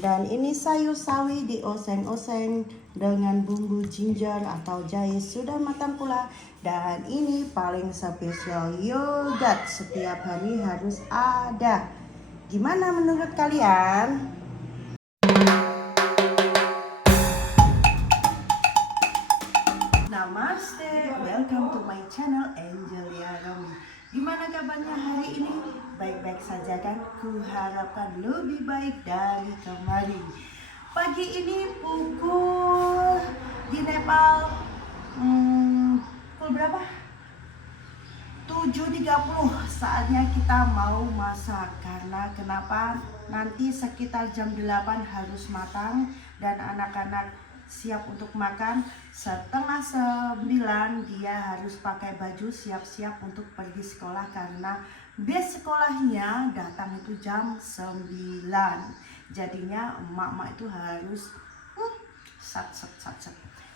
Dan ini sayur sawi dioseng-oseng dengan bumbu ginger atau jahe sudah matang pula. Dan ini paling spesial, yogurt setiap hari harus ada. Gimana menurut kalian? Namaste, welcome to my channel Angelia Romi. Gimana kabarnya hari ini? Baik-baik saja kan? Kuharapkan lebih baik dari kemarin. Pagi ini pukul di Nepal pukul berapa? 7.30. Saatnya kita mau masak. Karena kenapa? Nanti sekitar jam 8 harus matang dan anak-anak siap untuk makan. Setengah 9 dia harus pakai baju siap-siap untuk pergi sekolah karena bus sekolahnya datang itu jam 9. Jadinya emak-emak itu harus sat.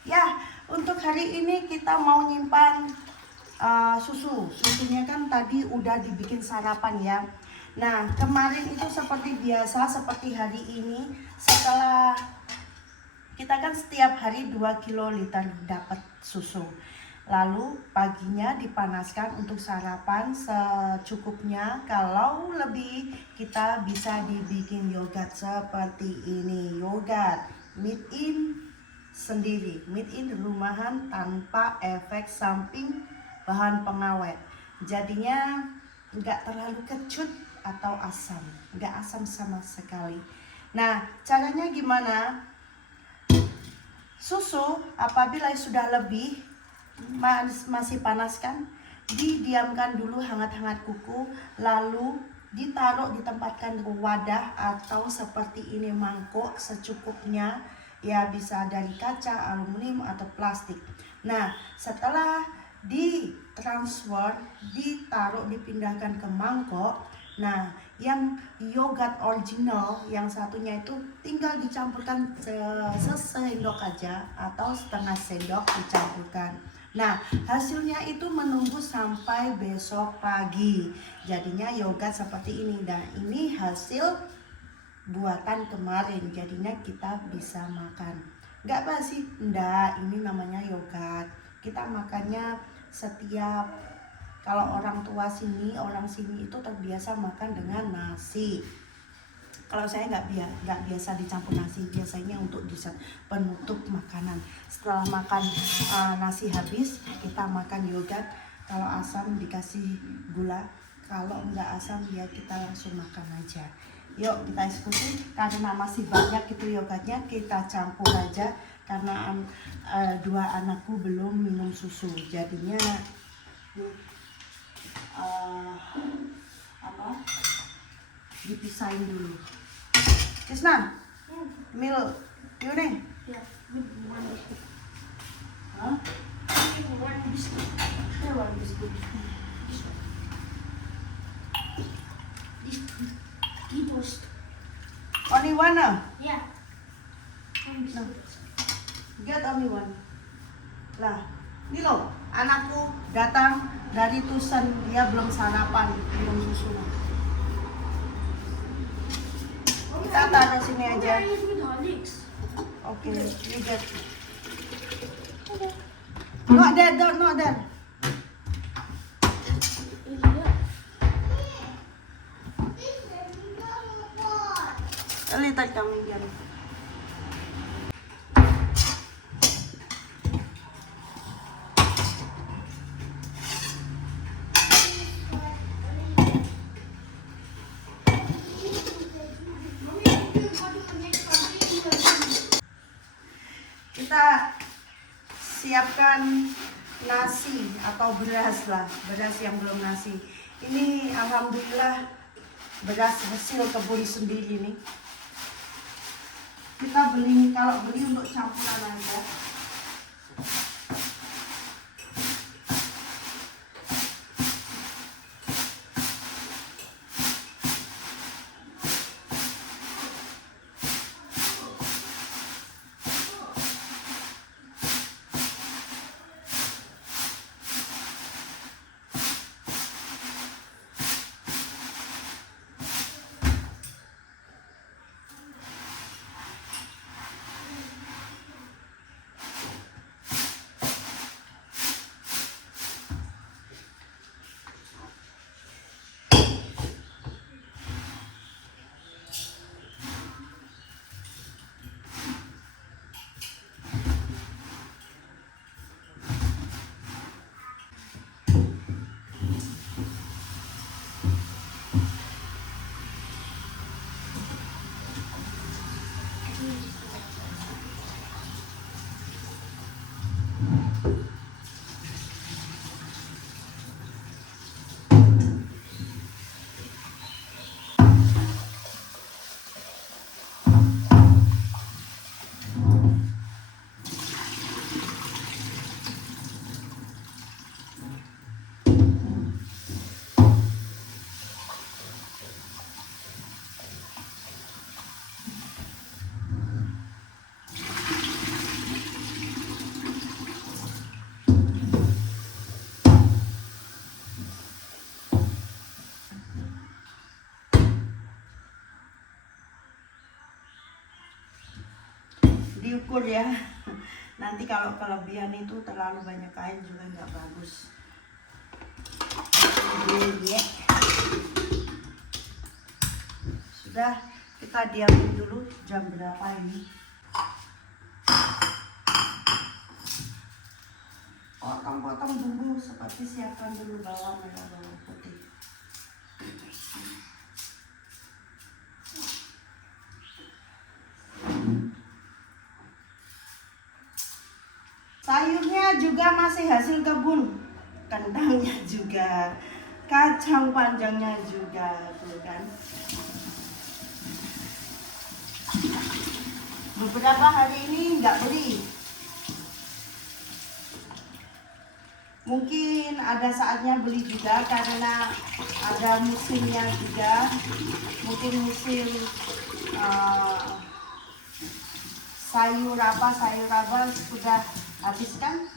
Ya, untuk hari ini kita mau nyimpan susunya kan tadi udah dibikin sarapan ya. Nah, kemarin itu seperti biasa, seperti hari ini, setelah kita kan setiap hari 2 kiloliter dapat susu. Lalu paginya dipanaskan untuk sarapan secukupnya. Kalau lebih kita bisa dibikin yogurt seperti ini. Yogurt made in sendiri, made in rumahan tanpa efek samping bahan pengawet. Jadinya nggak terlalu kecut atau asam, nggak asam sama sekali. Nah, caranya gimana? Susu apabila sudah lebih masih panas kan, didiamkan dulu hangat-hangat kuku, lalu ditaruh ditempatkan ke wadah atau seperti ini mangkok secukupnya, ya bisa dari kaca, aluminium atau plastik. Nah, setelah ditransfer, ditaruh dipindahkan ke mangkok. Nah, yang yogurt original yang satunya itu tinggal dicampurkan sesendok aja atau setengah sendok dicampurkan. Nah, hasilnya itu menunggu sampai besok pagi. Jadinya yogurt seperti ini. Dan ini hasil buatan kemarin. Jadinya kita bisa makan. Nggak basi? Enggak, ini namanya yogurt. Kita makannya setiap, kalau orang tua sini, orang sini itu terbiasa makan dengan nasi. Kalau saya nggak biasa dicampur nasi, biasanya untuk dessert, penutup makanan. Setelah makan nasi habis, kita makan yogurt. Kalau asam dikasih gula, kalau nggak asam ya kita langsung makan aja. Yuk kita eksekusi, karena masih banyak itu yogurtnya, kita campur aja. Karena dua anakku belum minum susu, jadinya dipisahin dulu. Krisna, milk, yuk nih. Yeah, with one biscuit. Huh? One biscuit. Yeah, one biscuit. This toast. Only one now. Yeah. One biscuit. Get only one. Lah, ini loh, anakku datang dari Tucson, dia belum sarapan, minum susu. Kita taruh sini aja. I eat with Horlicks. Oke, you get. Not there, not there. A little coming here. Kita siapkan nasi atau beras lah, beras yang belum nasi. Ini alhamdulillah beras hasil kebun sendiri nih. Kita beli, kalau beli untuk campuran aja. diukur ya. Nanti kalau kelebihan itu terlalu banyak kain juga nggak bagus. Ini sudah, kita diamin dulu. Jam berapa ini? Potong-potong bumbu seperti siapkan dulu bawang merah, bawang putih. Sayurnya juga masih hasil kebun, kentangnya juga, kacang panjangnya juga, tuh kan. Beberapa hari ini nggak beli. Mungkin ada saatnya beli juga karena ada musimnya juga. Mungkin musim sayur apa sudah habis kan,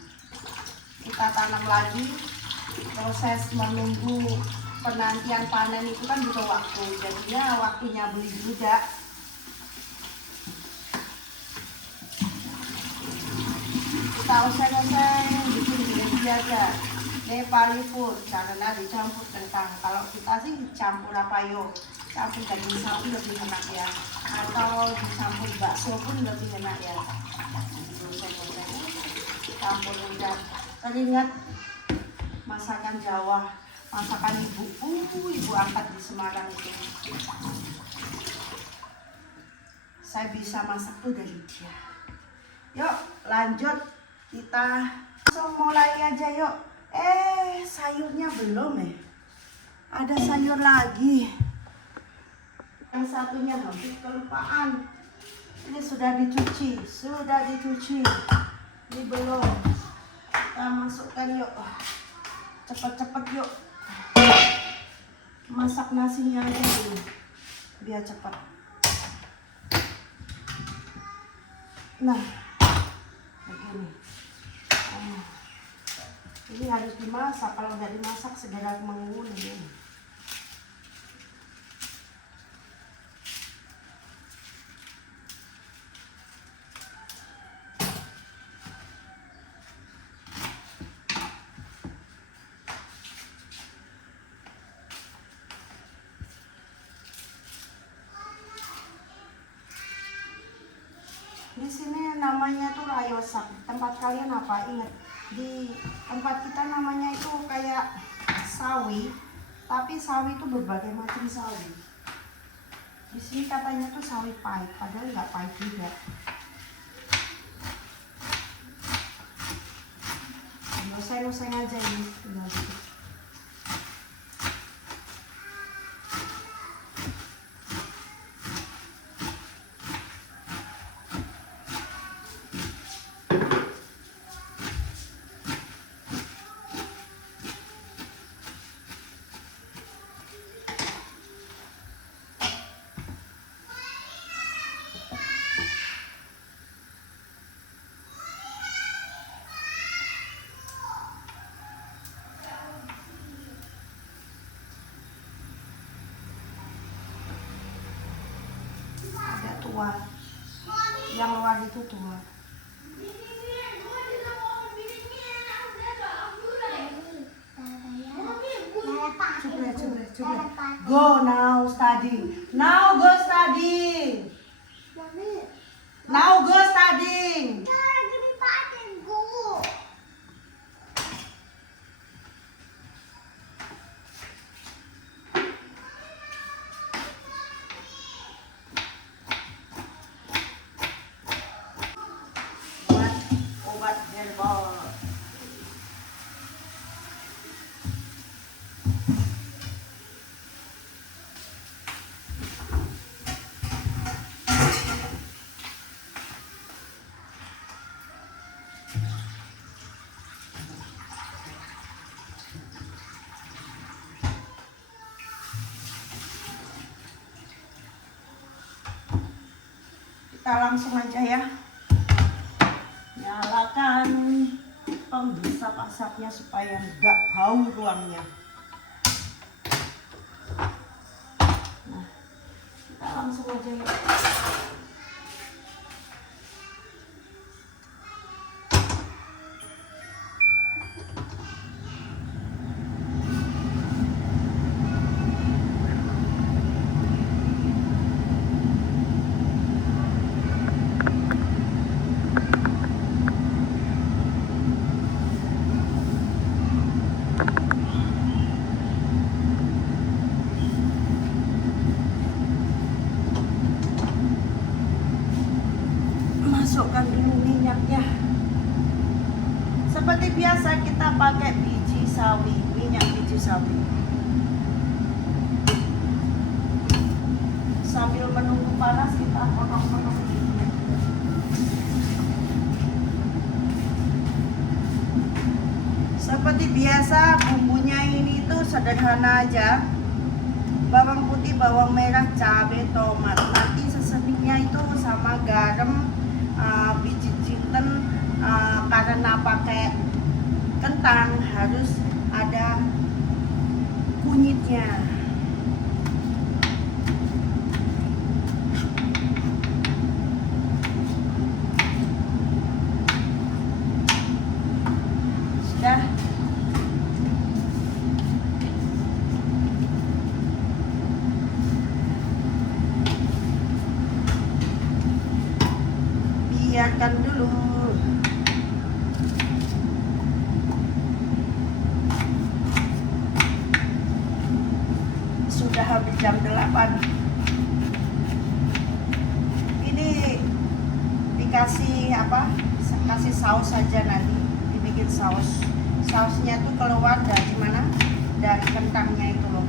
kita tanam lagi. Proses menunggu penantian panen itu kan butuh waktu, jadinya waktunya beli juga. Kita oseng-oseng bikin gravy aja, Nepali food karena dicampur kentang. Kalau kita sih campur apa yuk, campur daging sapi lebih enak ya, atau dicampur bakso pun lebih enak ya. Oseng-oseng, campur udang. Teringat masakan Jawa, masakan ibu angkat di Semarang itu. Saya bisa masak tuh dari dia. Yuk lanjut, kita langsung mulai aja yuk. Sayurnya belum ya. Ada sayur lagi. Yang satunya hampir kelupaan. Ini sudah dicuci, Ini belum. Kita masukkan yuk. Cepet-cepet yuk. Masak nasinya aja dulu, biar cepat. Nah, begini. Ini harus dimasak, kalau nggak dimasak segera menguning ini. Di sini namanya tuh rayosak. Tempat kalian apa? Ingat, di tempat kita namanya itu kayak sawi, tapi sawi itu berbagai macam sawi. Di sini katanya tuh sawi pahit, padahal nggak pahit juga. Oseng-oseng aja ini. Tua, yang luar itu tua. Coba. Go now studying. Now go studying. Now go studying. Obat herbal. Kita langsung aja ya. Nyalakan pembesar asapnya supaya nggak bau ruangnya. Nah, kita langsung aja ya. masukkan dulu minyaknya. Seperti biasa kita pakai biji sawi, minyak biji sawi. Sambil menunggu panas kita potong-potong bijinya. Seperti biasa bumbunya ini tuh sederhana aja. Bawang putih, bawang merah, cabai, tomat. Nanti seselingnya itu sama garam, biji jinten. Karena pakai kentang harus ada kunyitnya. Sudah. Biarkan dulu. Sudah habis jam 8. Ini dikasih apa? Kasih saus saja nanti. Dibikin saus. Sausnya tuh keluar dari mana? Dari kentangnya itu loh.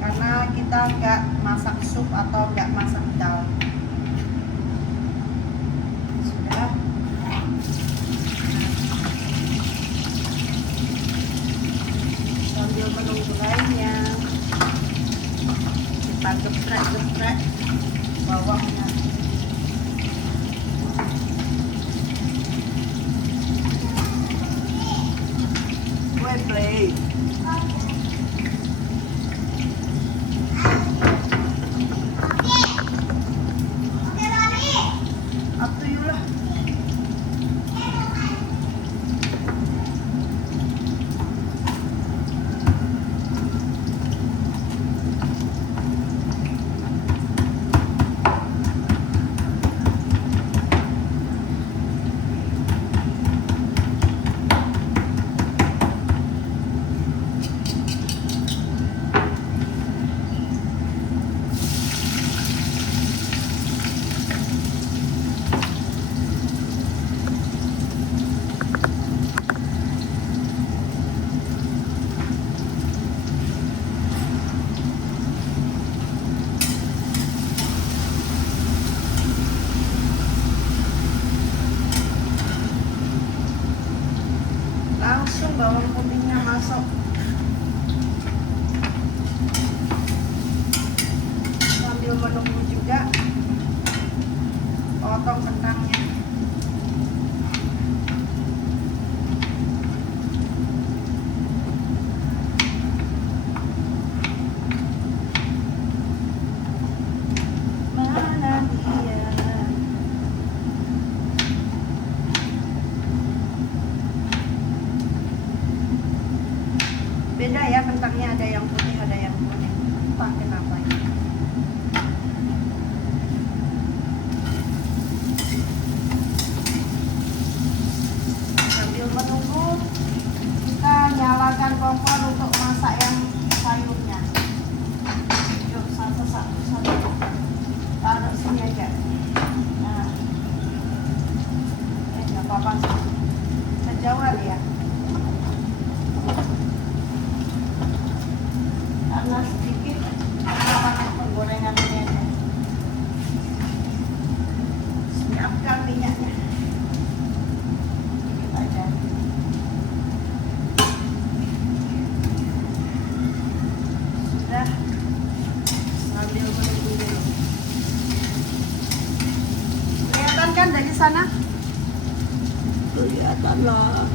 Karena kita nggak masak sup atau nggak masak dal. Sudah. Sambil menunggu lainnya, kita geprek-geprek bawangnya. Play. Up to you lah. Langsung bawang putihnya masuk. Sambil menunggu juga potong kentangnya. Mana dia? Beda ya kentangnya, ada yang putih, ada yang kuning. Entah kenapa ya. Sambil menunggu, kita nyalakan kompor untuk masak yang sayurnya. Yuk, satu-satu. Taruh sini aja. Nah. Nggak apa-apa. Kejauhan ya. Karena sedikit penggorengan minyaknya. Siapkan minyaknya. Dikit aja. Sudah. Sambil menunggu dulu. Kelihatan kan dari sana? Kelihatan lah.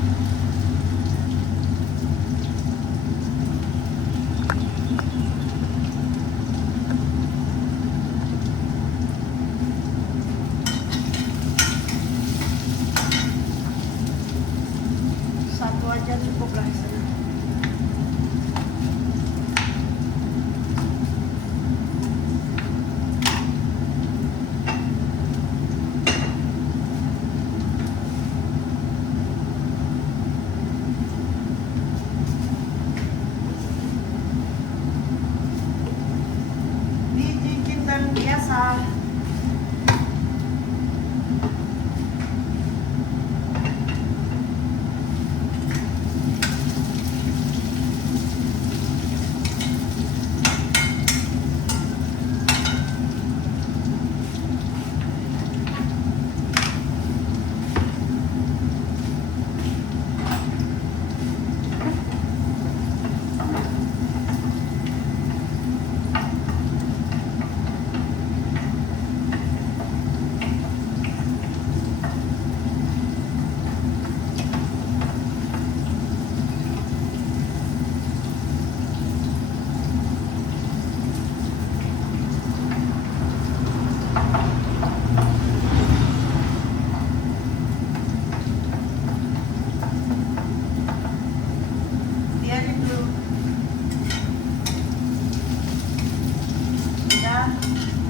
Satu aja cukup lah. Biji jinten biasa.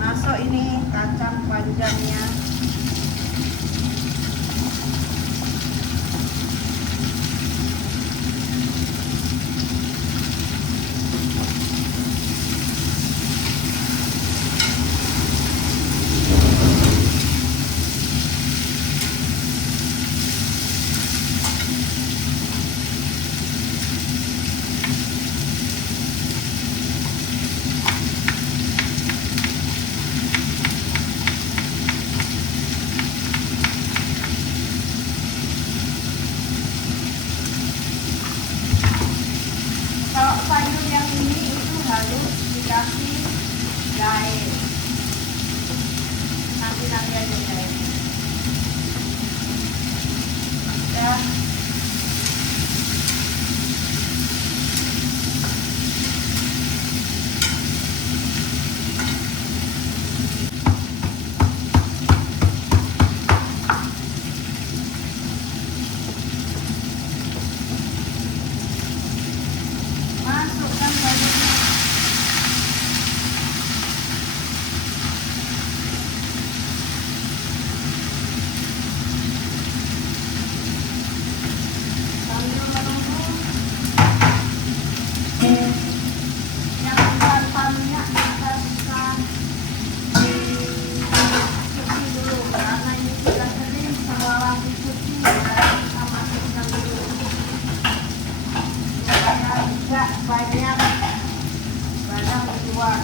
Masuk ini kacang panjangnya. Kalau sayur yang ini itu harus dikasih jahe. Nanti aja jahe. Ya. Masukkan sayurnya. Sambil menunggu yang santannya kita bisa cuci dulu karena ini sudah kering setelah dicuci kita masukkan dulu supaya tidak banyak barang di luar.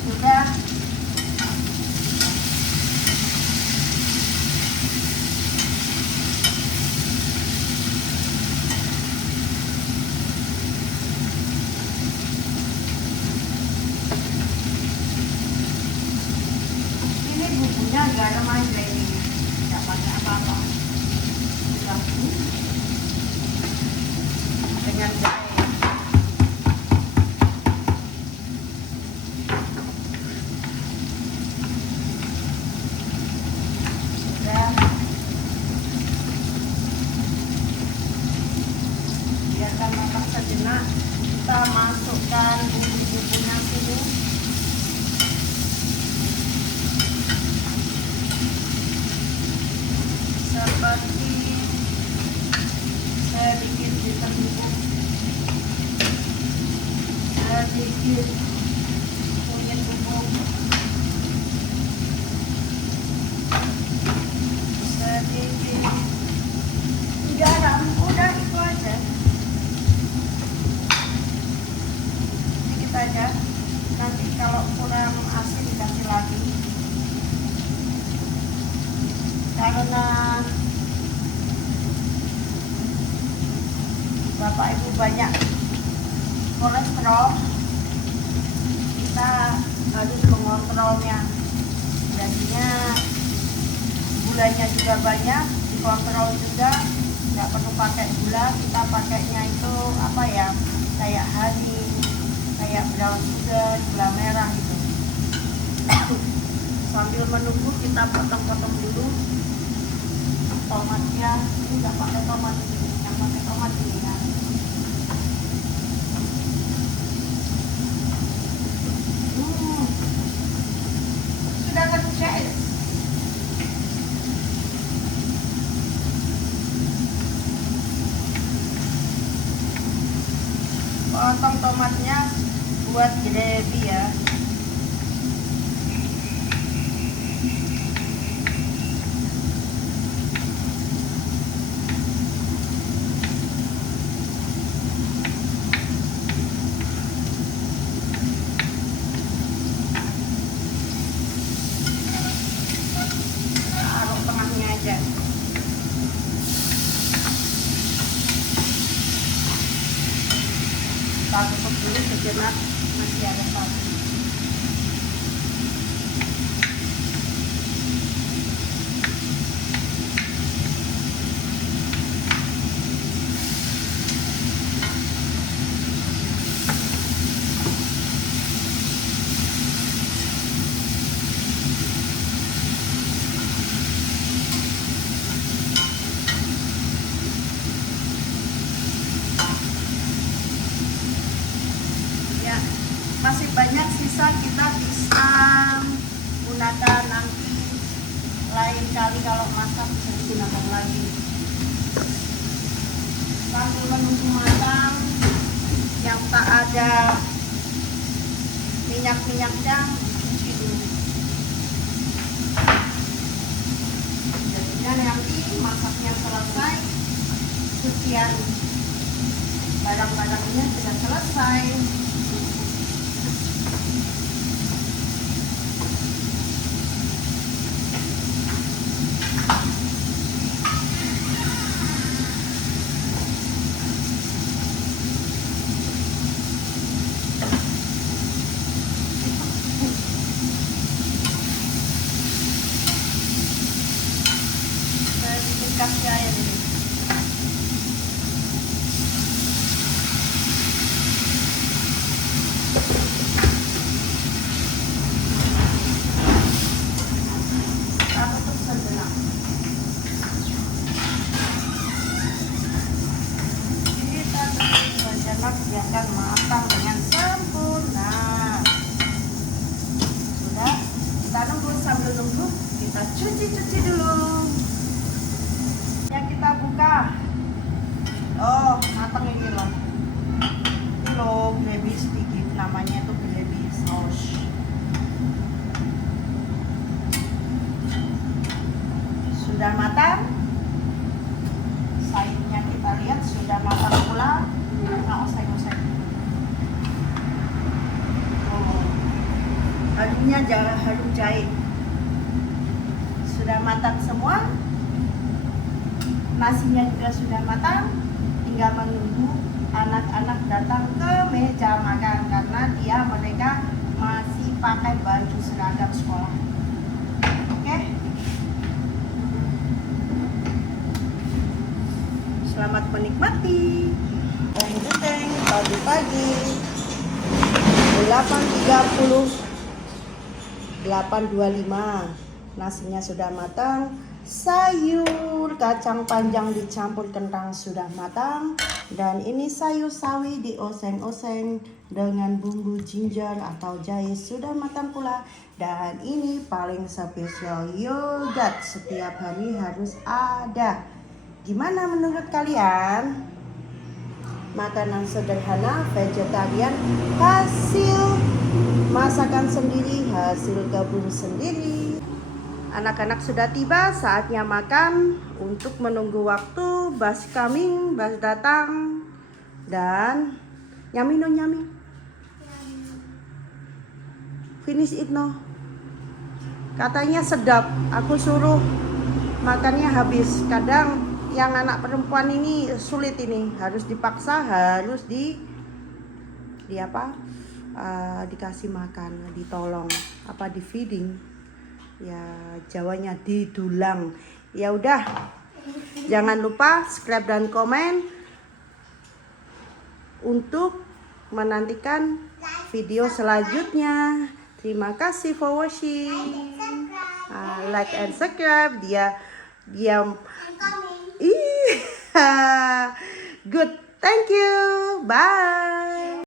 Sudah. Ini bumbunya garam aja ini, nggak pakai apa-apa. Sudah dengan jahe. Sudah. Biarkan masak sejenak. Kita masukkan bumbu-bumbunya sini. Seperti sedikit diterbubuk, sedikit kunyit bubuk, sedikit garam, udah itu aja. Sedikit aja. Nanti kalau kurang asin dikasih lagi. Karena Bapak Ibu banyak kolesterol, kita harus mengontrolnya. Jadinya gulanya juga banyak, dikontrol juga. Nggak perlu pakai gula, kita pakainya itu apa ya, kayak honey, kayak brown sugar, gula merah gitu. Sambil menunggu kita potong-potong dulu tomatnya. Ini nggak pakai tomat ini, yang pakai tomat ini ya. Sudah ngecek. Potong tomatnya buat gravy ya. Taruh tengahnya aja. Kita tutup dulu sejenak, masih ada satu. digunakan nanti lain kali kalau masak bisa digunakan lagi. Sambil menunggu matang yang tak ada minyak-minyaknya, cuci dulu. Jadinya nanti masaknya selesai, cucian barang-barangnya sudah selesai. Sedikit kasih air ini. Kita tutup sejenak. Kita tutup sejenak, biarkan matang dengan sempurna. Sudah, kita nunggu. Sambil nunggu kita cuci dulu. Yang kita buka, oh matang ini loh. Ini loh gravy sedikit, namanya itu gravy sauce. Sudah matang, sayurnya kita lihat sudah matang pula. Nah, oseng-oseng. Oh, harumnya jangan harum jahe. Sudah matang semua. Nasinya juga sudah matang, tinggal menunggu anak-anak datang ke meja makan karena mereka masih pakai baju seragam sekolah. Oke? Selamat menikmati. Deng pagi-pagi 8.30 8.25 nasinya sudah matang. Sayur kacang panjang dicampur kentang sudah matang, dan ini sayur sawi dioseng-oseng dengan bumbu ginger atau jahe sudah matang pula. Dan ini paling spesial, yogurt setiap hari harus ada. Gimana menurut kalian? Makanan sederhana vegetarian, hasil masakan sendiri, hasil kebun sendiri. Anak-anak sudah tiba, saatnya makan. Untuk menunggu waktu, bus coming, bus datang. Dan nyami no nyami. Finish it no. Katanya sedap, aku suruh makannya habis. Kadang yang anak perempuan ini sulit ini, harus dipaksa, harus dikasih makan, ditolong, di feeding. Ya, Jawanya didulang. Ya udah, jangan lupa subscribe dan komen untuk menantikan video selanjutnya. Terima kasih for watching. Like and subscribe. Good. Thank you. Bye.